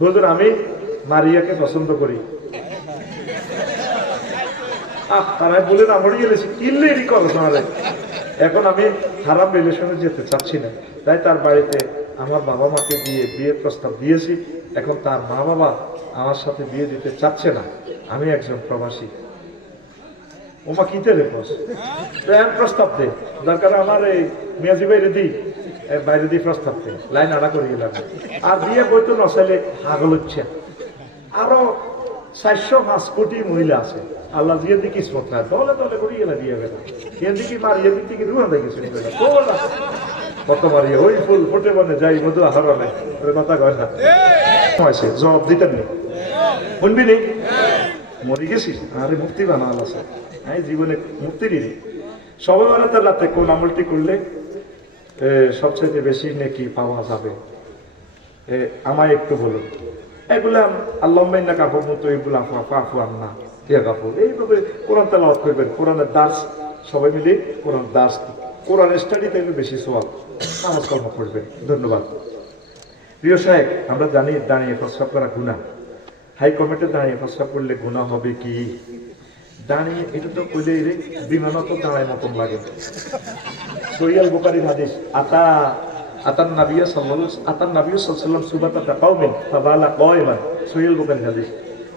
হুজুর, আমি মারিয়াকে পছন্দ করি। তারা বলেন আমারই গেলেছি কিনলে এরই করো এখন আমি খারাপ রিলেশনে যেতে চাচ্ছি না। তাই তার বাড়িতে আমার বাবা মাকে দিয়ে বিয়ের প্রস্তাব দিয়েছি। এখন তার মা বাবা আমার সাথে বিয়ে দিতে চাচ্ছে না। আমি একজন প্রবাসী। ওমা কিতে রে বস প্রেম প্রস্তাব দে। দরকার আমার এই মেয়াজি বাইরে দিই। বাইরে দিয়ে প্রস্তাব দে লাইন আড়া করে গেলাম। আর বিয়ে বইতো নসাইলে হাগল হচ্ছে। আরও চারশো পাঁচ কোটি মহিলা আছে। আল্লাহ জিয়ে দিকে কিসমত না দলে দলে করে গেলে বিয়ে গেল এর দিকে মার এর দিকে রুহা দেখেছে কত মারি, ওই ফুল ফুটে বনে যাই মধু হারানে ওই কথা কয় না হয়েছে জবাব দিতেন নি? শুনবি নি? মরি গেছি। আরে মুক্তি বানা আল্লাহ হ্যাঁ জীবনে মুক্তি দিদি সবাই বানাতে রাতে কোন আমলটি করলে সবচেয়ে বেশি নাকি পাওয়া যাবে? আমায় একটু বলুন। এগুলা আল্লাহ না কাপড় মতো এগুলা কাফু আন্না কে কাপড় এইভাবে কোরআন তেলাওয়াত করবেন। কোরআনের দাস সবাই মিলে কোরআন দাস কোরআন স্টাডি তাইলে বেশি সোয়াব নামাজ কর্ম ধন্যবাদ। প্রিয় সাহেব, আমরা জানি দাঁড়িয়ে প্রস্রাব করা গুণা হাই কমেন্টে দাঁড়িয়ে প্রস্রাব করলে গুণা হবে কি? দাঁড়িয়ে এটা তো কইলে রে, বিমানও তো দাঁড়ায় মতন লাগে। সৈয়াল বুকারির হাদিস, আতা, আতান নাবিয়া সাল্লাল্লাহু আতান নাবিয়া সাল্লাল্লাহু সুবাতা তাকাউমিন ফাবালা কয়মান সৈয়াল বুকারির হাদিস।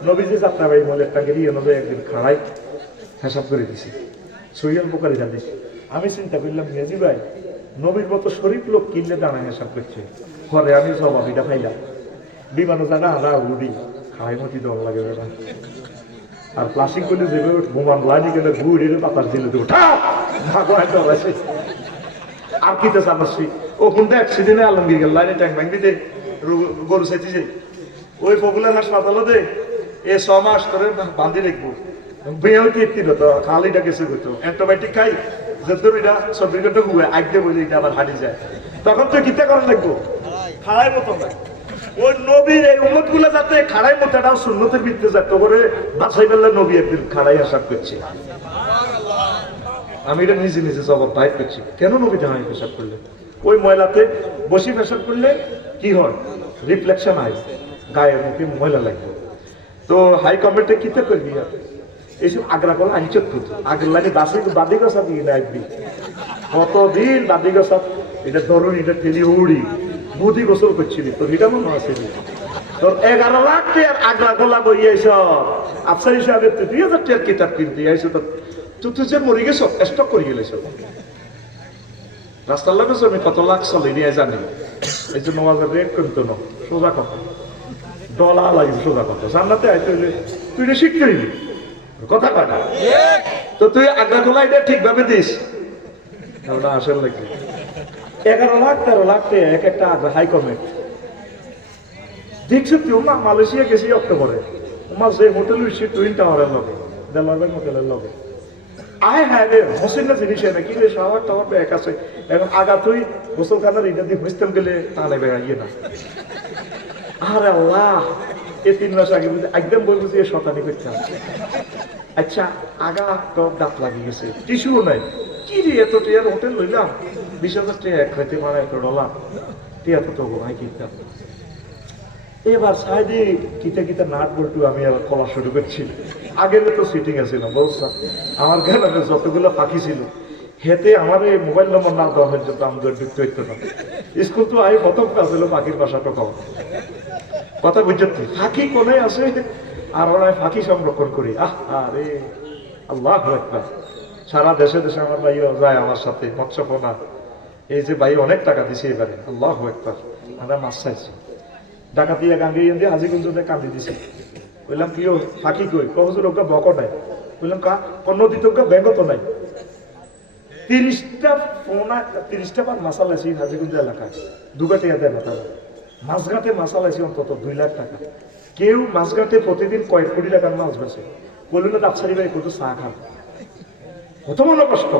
নবীজি যাত্রা বাড়ি মলের একটা দিয়ে নবী একদিন খাড়াই হিসাব করে দিছে। সৈয়াল বুকারির হাদিস। আমি চিন্তা করলাম, মেজি ভাই, নবীর মতো শরীফ লোক কিনলে দাঁড়ায় হিসাব করছে। ঘরে আমি জবাব এটা পাইলাম। বিমানও জানা হারা উড়ি, খাই মতি দল লাগে না আর প্লাস্টিক করলে যেভাবে বোমান লাইনি গেলে ঘুরে বাতাস দিলে দেবো ভাগবান দৌড়াইছে আর কি তো চালাচ্ছি ও কোনটা অ্যাক্সিডেন্টে আলমগীর গেল, লাইনে ট্যাঙ্ক ব্যাংক দিতে গরু চাইতেছে ওই পপুলার হাসপাতালে দে, এ ছ মাস করে বান্ধি রাখব। অ্যান্টিবায়োটিক খাই এটা আগতে বলে এটা আবার হারিয়ে যায়। তখন তো করা লাগবো। খাড়াই মতো না ওই নবীর এই যাতে খাড়াই মতো এটাও সুন্নতের যাতে করে বাছাই করলে নবী একদিন খাড়াই আশা করছে। আমি এটা নিজে নিজে জবাব বাইর করছি কেন নবী জামাই পেশাব করলে? ওই ময়লাতে বসি পেশাব করলে কি হয়? রিফ্লেকশন হয়। গায়ের মুখে ময়লা লাগবে। তো হাই কমেন্টে কিতে করবি এইসব আগ্রা করলে আইচত করতো আগ্রা লাগে দাসি দাদি গসা দিয়ে একদিন কতদিন দাদি গসা এটা ধরুন, এটা ঠেলি উড়ি। বুদ্ধি গোসল করছিলি তোর এটা মনে আছে তোর এগারো লাখ টাকার আগ্রা গোলা বই আইস আফসার হিসাবে তুই দুই হাজার টাকার কিতাব কিনতে। আইস তো তুই তুই যে মরি গেছ স্টক করে গেলেছ রাস্তার লাগে আমি কত লাখ চলে নিয়ে জানি, এই জন্য আমাদের রেট কিন্তু না, সোজা কথা। ডলা লাগে সোজা কথা। জান্নাতে আইতে হইলে তুই এটা শিখতে হইবি কথা কয় তো তুই আগ্রা গোলা এটা ঠিকভাবে দিস। ওটা আসল লাগে এগারো লাখ, তেরো লাখ এক একটা আগ্রা হাই কমেন্ট দেখছ তুই মালয়েশিয়া গেছি অক্টোবরে। আমার যে হোটেল উঠছি টুইন টাওয়ারের লগে দেলারবাগ হোটেলের লগে। আয় হ্যাঁ রে, হোসেন না জিনিস কি রে, শাওয়ার টাওয়ার আছে। এখন আগা তুই গোসলখানার এটা দিয়ে গেলে বেড়াইয়ে না। আরে আল্লাহ তিন মাস আগে একদম বলব যে শতানি আচ্ছা আগা তো দাঁত লাগিয়ে গেছে, টিস্যুও নাই। কি রে, এত টিয়ার হোটেল লইলাম? বিশ হাজার টাকা এক খাইতে মারা এত ডলার। টিয়া তো তবু কিনতাম এবার সাইডে কিতা কিতা নাট বল্টু আমি আবার কলা শুরু করছি। আগের তো সিটিং আছিল বলছা? আমার গ্রামে যতগুলো পাখি ছিল হেতে আমার এই মোবাইল নম্বর না দেওয়া পর্যন্ত আমাদের ঢুকতে হইতো না। স্কুল তো আই প্রথম কাজ হলো পাখির বাসাটা কম। কথা বুঝতে ফাঁকি কোনে আছে? আর ওরা ফাঁকি সংরক্ষণ করি। আহ, আরে, আল্লাহ একবার সারা দেশে দেশে আমার ভাইও যায় আমার সাথে মৎস্যপনা এই যে ভাই অনেক টাকা দিছে এবারে, আল্লাহ একবার আমরা মাছ চাইছি। ডাকাতিয়া ইয়ে দিয়ে হাজিগঞ্জতে কান্দি দিছে। বললাম, কি ফাঁকি কই? কহজুর ওকে বক নাই বললাম, কা নদী তো ব্যাঙ্গ তো নাই তিরিশটা ফোনা তিরিশটা বার মাসাল আছে হাজিগঞ্জ এলাকায়। দুগাতে দেয় তারা মাছঘাটে মাসাল আছে অন্তত দুই লাখ টাকা। কেউ মাছঘাটে প্রতিদিন কয়েক কোটি টাকার মাছ বেছে বললেন দাপসারি ভাই কত চা খান। কত মনে কষ্ট।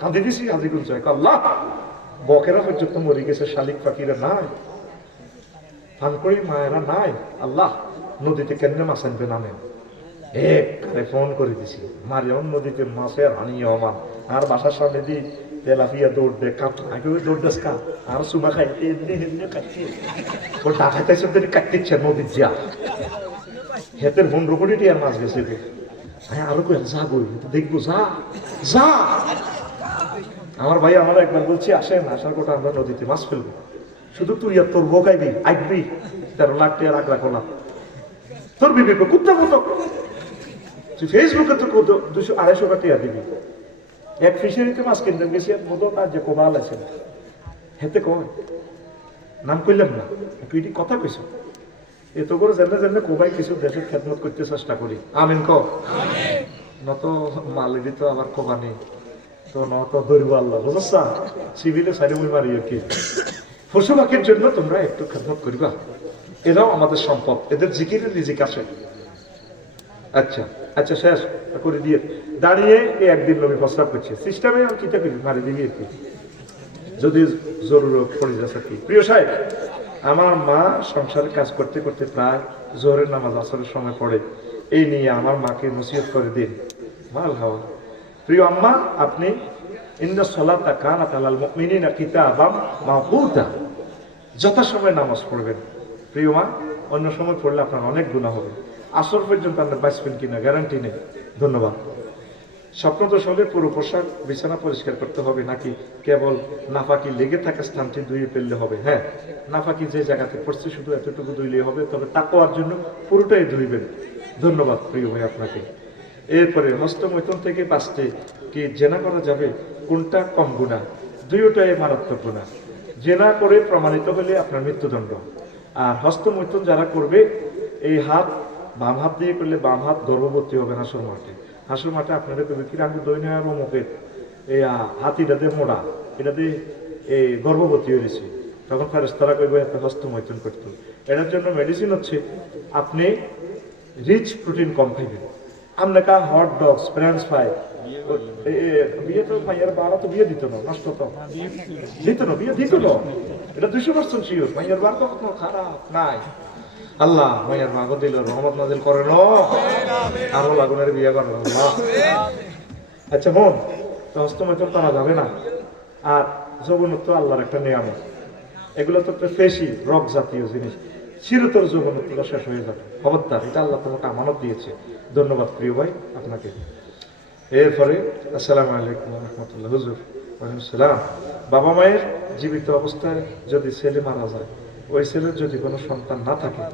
কাঁদি দিছি হাজিগঞ্জ আল্লাহ! বকেরা পর্যন্ত মরে গেছে শালিক পাখিরা নাই। ফান করি মায়েরা নাই। আল্লাহ! নদীতে কেমনে মাছ আনবে নামে? এক ফোন করে দিছি, মারিয়ম, নদীতে মাছের হানি অমান। আর বাসার সামনে দৌড় দে কাট আগে ওই দৌড় আর নদীর যা। হেতের কোটি টিয়ার মাছ হ্যাঁ দেখব, যা যা। আমার ভাই আমার একবার বলছি, আসেন, আসার কথা আমরা নদীতে মাছ ফেলব। শুধু তুই আর তোর বোকাইবি আইবি। তেরো লাখ টাকা রাখ রাখো না তোর বিবেক কুত্তা মতো। তুই ফেসবুকে তো কত দুশো আড়াইশো টাকা দিবি। এক ফিশারিতে মাছ কিনতে গেছি আর মতো না যে কোবাল আছে। হেতে কয় নাম কইলাম না তুই এটি কথা কইছ। এত করে জেনে জেনে কোবাই কিছু দেশের খেদমত করতে চেষ্টা করি। আমিন ক নত মালিদি তো আবার কোবা নেই। তো নত ধরবো আল্লাহ বুঝছা? সিভিলে মুই মারি আর কি। পশু পাখির জন্য তোমরা একটু খেদমত করিবা। এরাও আমাদের সম্পদ। এদের জিকিরের রিজিক আসে আচ্ছা আচ্ছা শেষ করে দিয়ে। দাঁড়িয়ে এই একদিন নবী প্রস্তাব করছে। সিস্টেমে আমি কিতা করি? মারি কি যদি জরুরত পড়ে যাচ্ছে কি? প্রিয় সাহেব, আমার মা সংসারের কাজ করতে করতে প্রায় জোহরের নামাজ, আসরের সময় পড়ে। এই নিয়ে আমার মাকে নসিহত করে দিন। মাল হাওয়া। প্রিয় আম্মা, আপনি ইন্দা সলাতা কান আতালাল মুমিনিনা কিতাবাম মাহফুজা যথাসময়ে নামাজ পড়বেন। প্রিয় মা অন্য সময় পড়লে আপনার অনেক গুণা হবে। আসর পর্যন্ত আপনার বাঁচবেন কিনা গ্যারান্টি নেই। ধন্যবাদ। স্বপ্ন তো সঙ্গে পুরো পোশাক, বিছানা পরিষ্কার করতে হবে, নাকি কেবল নাফাকি লেগে থাকা স্থানটি ধুয়ে ফেললে হবে? হ্যাঁ নাফাকি যে জায়গাতে পড়ছে শুধু এতটুকু ধুইলে হবে, তবে তাকওয়ার জন্য পুরোটাই ধুইবেন। ধন্যবাদ প্রিয় ভাই আপনাকে। এরপরে হস্তমৈথুন থেকে বাঁচতে কি জেনা করা যাবে? কোনটা কম গুণা দুইটাই মারাত্মক গুণা জেনা করে প্রমাণিত হলে আপনার মৃত্যুদণ্ড। আর হস্তমৈথুন যারা করবে এই হাত বাম হাত দিয়ে করলে বাম হাত গর্ভবতী হবে হাসুর মাঠে। হাসুর মাঠে আপনারা কবি কি রাখব দৈন্য আর এই আহ, হাতিটাতে মোড়া এটাতে এই গর্ভবতী হয়েছে। তখন ফেরেস্তারা কইবে এত হস্তমৈথুন করতো এটার জন্য মেডিসিন হচ্ছে আপনি রিচ প্রোটিন কম খাইবেন। আপনাকে হট ডগস ফ্রেঞ্চ ফ্রাই বিয়ে তো তো আচ্ছা আল্লাহর একটা নিয়ামত এগুলো তো একটা ফেসি রক জাতীয় জিনিস। চিরতর যৌবনত্ব শেষ হয়ে যাবে খবরদার এটা আল্লাহ তোমাকে আমানত দিয়েছে। ধন্যবাদ প্রিয় ভাই। আপনাকে এরপরে আসসালামু আলাইকুম রহমতুল্লাহ। হুজুর সালাম। বাবা মায়ের জীবিত অবস্থায় যদি ছেলে মারা যায়, ওই ছেলের যদি কোনো সন্তান না থাকে,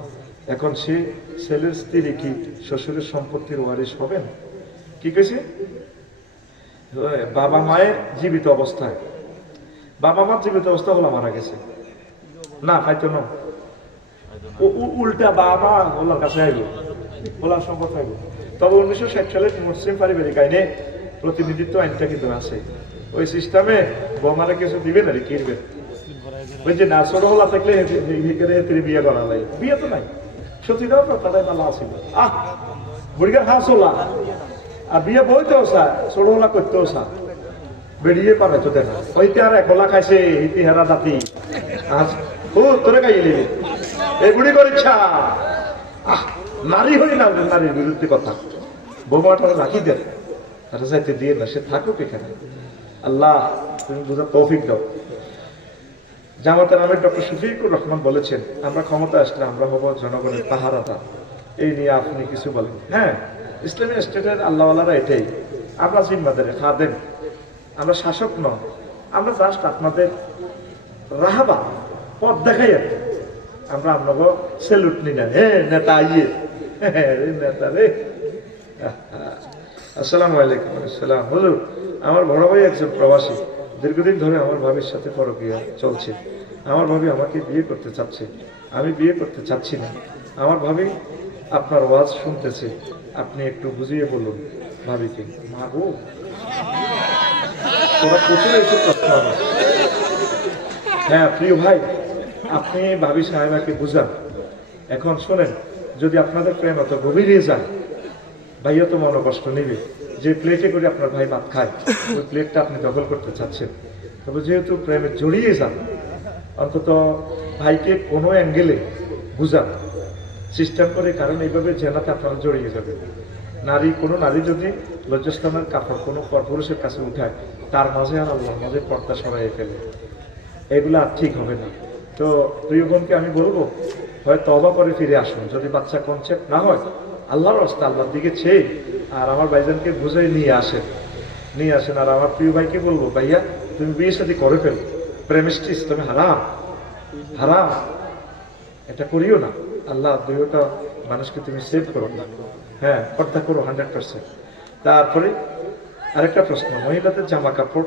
এখন সে ছেলের স্ত্রী কি শ্বশুরের সম্পত্তির ওয়ারিশ হবেন? কি কেছে বাবা মায়ের জীবিত অবস্থায়। বাবা মার জীবিত অবস্থা হলো মারা গেছে। না, পাইতো না। উল্টা বাবা ওলার কাছে আইব। ওলার সম্পদ আইব। তবে উনিশশো ষাট সালে মুসলিম পারিবারিক আইনে প্রতিনিধিত্ব আইনটা কিন্তু আছে। ওই সিস্টেমে বোমারা কিছু দিবে না রে কিনবে? ওই যে না ছোট হলা থাকলে তিনি বিয়ে করা লাগে বিয়ে তো নাই। সত্যিটাও তো তাদের ভালো আছিল আহ বুড়িগার হাঁস হলা। আর বিয়ে বইতেও সা ছোট হলা করতেও সা বেরিয়ে পারে তো দেখা ওইতে আর একলা খাইছে ইতি হেরা দাতি। আজ ও, তোরে খাইয়ে নিবি এই বুড়ি করে ইচ্ছা আহ নারী হই না নারীর বিরুদ্ধে কথা। বোমাটা রাখি দেন। তারা যাইতে দিয়ে না সে থাকুক এখানে। আল্লাহ তুমি বুঝার তৌফিক দাও। জামাতের আমির ডক্টর শফিকুর রহমান বলেছেন আমরা ক্ষমতা আসলে আমরা হব জনগণের পাহারাদার। এই নিয়ে আপনি কিছু বলেন। হ্যাঁ ইসলামী স্টেটের আল্লাহওয়ালারা এটাই। আমরা জিম্মাদের খাদেন আমরা শাসক নন। আমরা জাস্ট আপনাদের রাহাবা পথ দেখাই আমরা আপনাকে সেলুট নি না। আইয়ে হ্যাঁ, নেতা রে আসসালামু আলাইকুম আসসালাম হুজুর আমার বড় ভাই একজন প্রবাসী। দীর্ঘদিন ধরে আমার ভাবির সাথে পরকীয়া চলছে। আমার ভাবি আমাকে বিয়ে করতে চাচ্ছে। আমি বিয়ে করতে চাচ্ছি না। আমার ভাবি আপনার ওয়াজ শুনতেছে। আপনি একটু বুঝিয়ে বলুন ভাবিকে। মা গো। প্রচুর এসব হ্যাঁ প্রিয় ভাই, আপনি ভাবি সাহেবাকে বুঝান। এখন শোনেন যদি আপনাদের প্রেম এত গভীরে যায় ভাইয়া তো মনে কষ্ট নেবে। যে প্লেটে করে আপনার ভাই ভাত খায়, ওই প্লেটটা আপনি দখল করতে চাচ্ছেন। তবে যেহেতু প্রেমে জড়িয়ে যান, অন্তত ভাইকে কোনো অ্যাঙ্গেলে বুঝান। সিস্টেম করে কারণ এইভাবে জেনাতে আপনারা জড়িয়ে যাবে নারী, কোনো নারী যদি লজ্জাস্থানের কাপড় কোনো পরপুরুষের কাছে উঠায়, তার মাঝে আর আল্লাহর মাঝে পর্দা সরাই ফেলে। এগুলো আর ঠিক হবে না। তো প্রিয় বোনকে আমি বলব হয় তবা করে ফিরে আসুন। যদি বাচ্চা কনসেপ্ট না হয়, আল্লাহর রাস্তা, আল্লাহর দিকে চেয়ে আর আমার ভাইজানকে বুঝে নিয়ে আসেন। নিয়ে আসেন আর আমার প্রিয় ভাইকে বলব, ভাইয়া, তুমি বিয়ে সাথে করে ফেলো। প্রেমিস্ট্রি তুমি হারাম। হারাম। এটা করিও না। আল্লাহ দুইটা মানুষকে তুমি সেভ করো। হ্যাঁ পর্দা করো হান্ড্রেড পার্সেন্ট তারপরে আরেকটা প্রশ্ন, মহিলাদের জামা কাপড়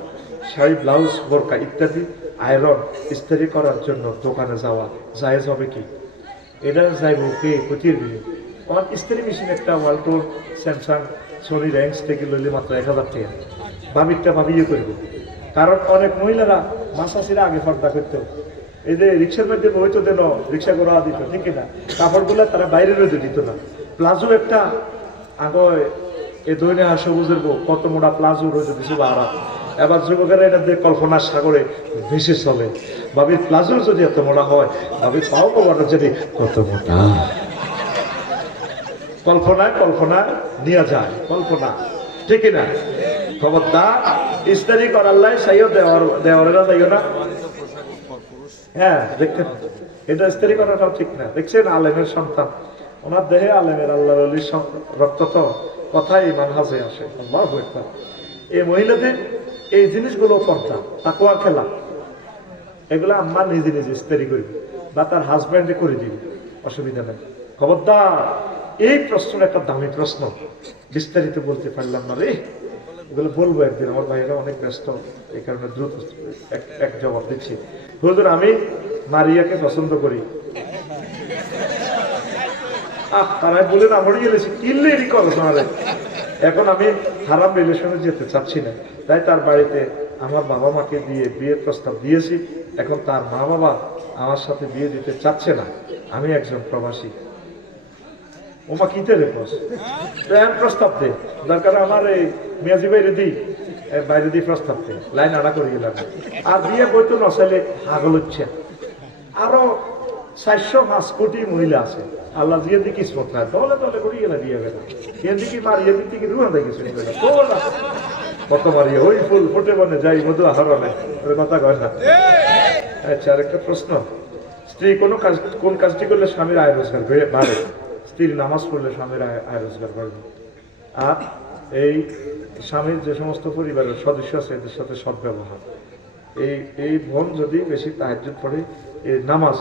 শাড়ি ব্লাউজ বোরকা ইত্যাদি আয়রন ইস্ত্রি করার জন্য দোকানে যাওয়া জায়েজ হবে কি? এটা যাইব কে কোটির বিয়ে আমার ইস্ত্রি মেশিন একটা ওয়ালটোর স্যামসাং সোনি র্যাঙ্কস থেকে লইলে মাত্র এক হাজার টাকা। ভাবিরটা ভাবিয়ে করব। কারণ অনেক মহিলারা মাসাসিরা আগে পর্দা করতো। এই যে রিক্সার মধ্যে বইতো দেন রিক্সা করা দিত, ঠিক না কাপড়গুলো তারা বাইরে রোদে দিত না। প্লাজো একটা আগে এ দৈনে আর সবুজের কত মোটা প্লাজো রয়েছে দিছিল আরাম এবার যুবকেরা এটা দিয়ে কল্পনার সাগরে ভেসে চলে। ভাবির প্লাজো যদি এত মোটা হয় ভাবির পাও কমানো যদি কত মোটা। কল্পনায় কল্পনা, নিয়ে যায়, কল্পনা। ঠিক না খবরদার, ইস্তারি করার লাই সাইও দেওয়ার দেওয়ারেরা যাইও না। হ্যাঁ দেখতে এটা ইস্তারি করাটাও ঠিক না। দেখছেন? আলেমের সন্তান। ওনার দেহে আলেমের আল্লাহ রক্ত তো কথাই ইমান হাজে আসে। আল্লাহ মহিলাদের এই জিনিসগুলো পর্দা তাকুয়া খেলা। এগুলো আম্মা নিজে নিজে ইস্তারি করবে বা তার হাজব্যান্ডে করে দিবে, অসুবিধা নেই। খবরদার, এই প্রশ্ন একটা দামি প্রশ্ন। বিস্তারিত বলতে পারলাম না রে। এগুলো বলব একদিন, আমার ভাইয়েরা অনেক ব্যস্ত, এই কারণে দ্রুত এক জবাব দিচ্ছি। হুজুর, আমি মারিয়াকে পছন্দ করি। আহ, তারাই বলে না, মরে গেলেছি। কিনলে এরই করো এখন আমি হারাম রিলেশনে যেতে চাচ্ছি না। তাই তার বাড়িতে আমার বাবা মাকে দিয়ে বিয়ের প্রস্তাব দিয়েছি। এখন তার মা বাবা আমার সাথে বিয়ে দিতে চাচ্ছে না। আমি একজন প্রবাসী। ওমা কিনতে রে বস প্রস্তাব দে। দরকার আমার এই মেয়াজি বাইরে দিই। বাইরে দিয়ে প্রস্তাব দে। লাইন আড়া করে গেলাম আর বিয়ে বইতো নসাইলে আগল হচ্ছে। আরও চারশো পাঁচ কোটি মহিলা আছে। আল্লাহ দিয়ে দিকে কিসমত নাই দলে দলে করি গেলে বিয়ে গেল দিকে কি রুয়া দেখেছে কত ওই ফুল যাই মধু না। আচ্ছা আরেকটা প্রশ্ন। স্ত্রী কোনো কাজ, কোন কাজটি করলে স্বামীর আয় রোজগার বেড়ে- স্ত্রীর নামাজ পড়লে স্বামীর আয় রোজগার বাড়বে আর এই স্বামীর যে সমস্ত পরিবারের সদস্য আছে, এদের সাথে সদ্ব্যবহার। এই এই বোন যদি বেশি তাহাজ্জুদ পড়ে এই নামাজ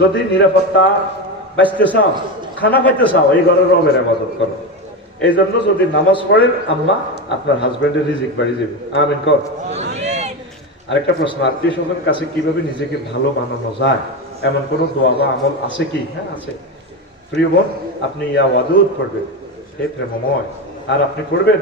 যদি নিরাপত্তা বাঁচতে চাও, খানা পাইতে চাও, এই ঘরের রবের ইবাদত করো। এই জন্য যদি নামাজ পড়েন, আম্মা, আপনার হাজবেন্ডের রিজিক বাড়ি যাবে। আমিন, কর। আরেকটা প্রশ্ন, আত্মীয় স্বজনের কাছে কীভাবে নিজেকে ভালো বানানো যায়? এমন কোনো দোয়া বা আমল আছে কি? হ্যাঁ আছে। প্রিয় বোন, আপনি ইয়া ওয়াদুদ পড়বেন। হে প্রেমময়, আর আপনি পড়বেন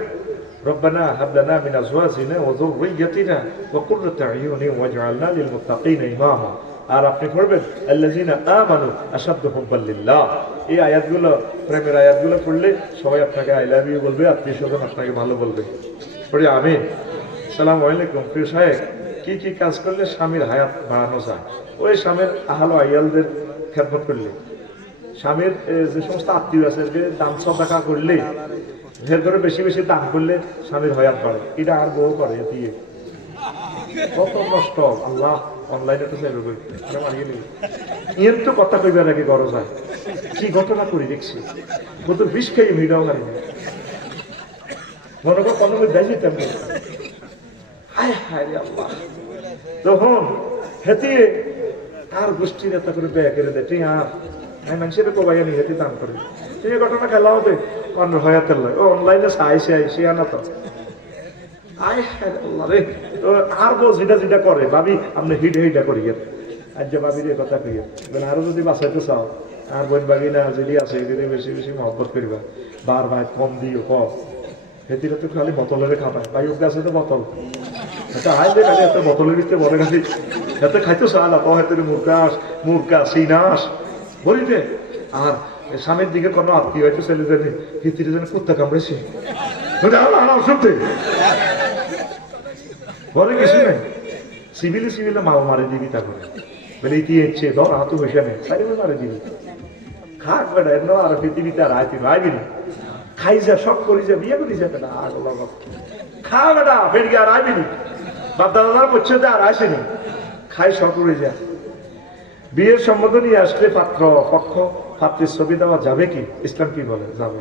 ربنا هب لنا من ازواجنا وذريتنا وقرة اعين واجعلنا للمتقين اماما আর আপনি পড়বেন আল্লাযিনা আমানু আশাদ্দু হুব্বাল লিল্লাহ এই আয়াতগুলো প্রেমের আয়াতগুলো পড়লে সবাই আপনাকে আই লাভ ইউ বলবে আত্মীয় স্বজন আপনাকে ভালো বলবে পড়ি আমিন সালাম আলাইকুম প্রিয় সাহেব কি কি কাজ করলে স্বামীর হায়াত বাড়ানো যায় ওই স্বামীর আহালো আইয়ালদের খেদমত করলে স্বামীর এ, যে সমস্ত আত্মীয় আছে যে দান সদাকা করলে এর বেশি বেশি দান করলে স্বামীর হয়াত বাড়ে এটা আর বউ করে দিয়ে কত কষ্ট, আল্লাহ অনলাইনে তো চাইবে আরে মারিয়ে নিবি। এর তো কথা কি ঘটনা করি দেখছি। ও তো বিষ খেয়ে পারি না। মনে কর হায় হায় আল্লাহ। তখন হেতিয়ে তার গোষ্ঠীর এত করে ব্যয় করে দেয়। ঠিক আর মানুষের কোবাইয়া নিয়ে হেতি দান করে। এই ঘটনা খেলা হবে। অন্য হয়াতের ও অনলাইনে আইসে আইসে, আনা তো। হায় আর বউ যেটা যেটা করে। ভাবি, আপনি হিট হিটা করি আজ যে ভাবি রে কথা কই আরও যদি বাঁচাইতে চাও, আর বোন বাগি না, যদি আছে এদিকে বেশি বেশি মহব্বত করিবা। বার ভাই, কম দিও, কম। হেতিরা তো খালি বোতলের খাবায় ভাই ওকে আছে তো বোতল। এটা আয় দে খালি একটা ভিতরে খালি। এতে খাইতো সাল আপ হাতে মুরগাস, মুরগা, সিনাস। বলিতে আর স্বামীর দিকে কোনো আত্মীয় হয়তো ছেলে জানি ভিতরে যেন কুত্তা কামড়েছে। শুনতে বলে কিছু নেই। সিভিলে সিভিলে মারে দিবি তা বলে ইতি হচ্ছে? ধর, হাতু বসে নেই সাইডে মারে দিবি। খাক বেটা এর আর পৃথিবীতে আর আইতি আইবি না খাই যা, সব করি যা, বিয়ে করি না আগো বাবা খা বেটা, ফের আর আইবিনি বাপ দাদারা বলছে যে, আর আসেনি। খাই সব করে যা বিয়ের সম্বন্ধ নিয়ে আসলে পাত্র, পক্ষ, পাত্রের ছবি দেওয়া যাবে কি? ইসলাম কি বলে? যাবে।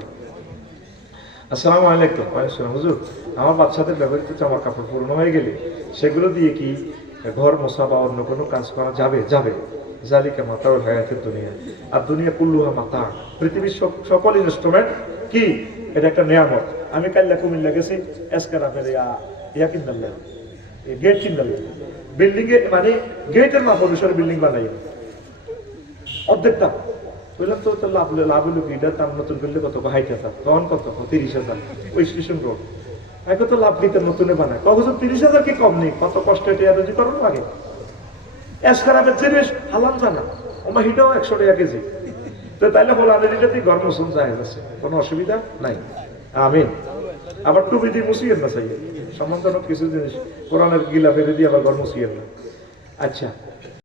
আসসালামু আলাইকুম। ওয়ালাইকুম হুজুর, আমার বাচ্চাদের ব্যবহৃত জামা কাপড় পূর্ণ হয়ে গেলে সেগুলো দিয়ে কি ঘর মশা বা অন্য কোনো কাজ করা যাবে? যাবে। জালিকা মাতা ও হায়াতের দুনিয়া। আর দুনিয়া কুল্লুহা মাতা। পৃথিবীর সক- সকল ইনস্ট্রুমেন্ট কি? এটা একটা নিয়ামত। আমি কাল্লা কুমিল্লা গেছি, এসকার আপনার ইয়া কিনলাম গেট কিনলাম বিল্ডিং এ মানে গেটের মাপ অনুসারে বিল্ডিং বানাই। অর্ধেক দাম বললাম তো তো লাভ লাভ হলো কি এটার দাম নতুন করলে কত হাইট হাজার তখন কত? তিরিশ হাজার। ওই স্টেশন রোড। এখন তো লাভ নিতে নতুনে বানায়। কখন তিরিশ হাজার কি কম নেই? কত কষ্ট এটা এনার্জি করুন লাগে? এস খারাপের জিনিস হালাম জানা। আমার হিটাও একশো টাকা কেজি। তো তাইলে বলা এটাতে গরম মুসুন যায় আছে কোনো অসুবিধা নাই। আমিন। আবার টুপি দিয়ে মুসিয়েন না চাই সম্মানজনক কিছু জিনিস। কোরআনের গিলা ফেলে দিয়ে আবার গরম মুসিয়েন না। আচ্ছা।